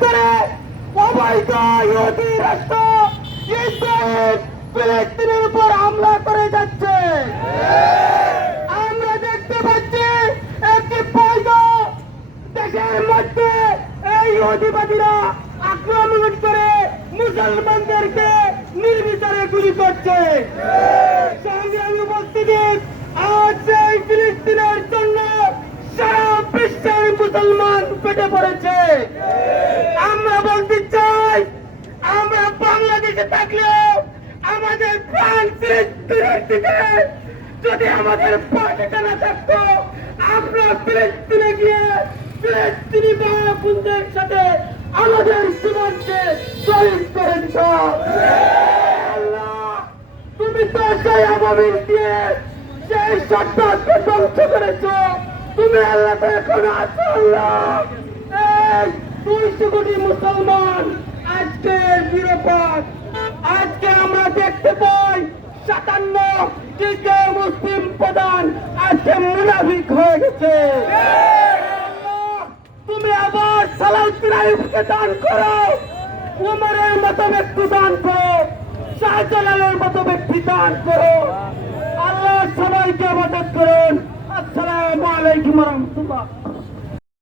করে করে যাচ্ছে। আমরা দেখতে পাচ্ছি একটি দেশের মধ্যে এই আক্রমণ করে মুসলমানদেরকে নির্বিচারে গুলি করছে। সংগ্রামী আজ ফিলিস্তিনের জন্য সারা বিশ্বের মুসলমান পেটে পড়েছে আমরা বলতে চাই আমরা বাংলাদেশে থাকলেও আমাদের প্রাণ ফিলিস্তিনের যদি আমাদের পাশে না থাকতো, আমরা ফিলিস্তিনে গিয়ে ফিলিস্তিনি বোনদের সাথে আমাদের সীমান্তে শহীদ করে আল্লাহ, তুমি তো সেই আবাবিল দিয়ে সেই সত্তাকে ধ্বংস করেছ। তুমি আল্লাহ এখন আছো, আল্লাহ। দুইশো কোটি মুসলমান নিরাপদ। আজকে আমরা দেখতে পাই সাতান্ন টিকে মুসলিম প্রধান আজকে মুনাফিক হয়ে তুমি আবার সালাউদ্দিন আইবকে দান করো। উমরের মতো ব্যক্তি দান করো। শাহজালালের মতো ব্যক্তি দান করো। আল্লাহ সবাইকে মদত করুন। আসসালামু আলাইকুম রহমতুল্লাহ।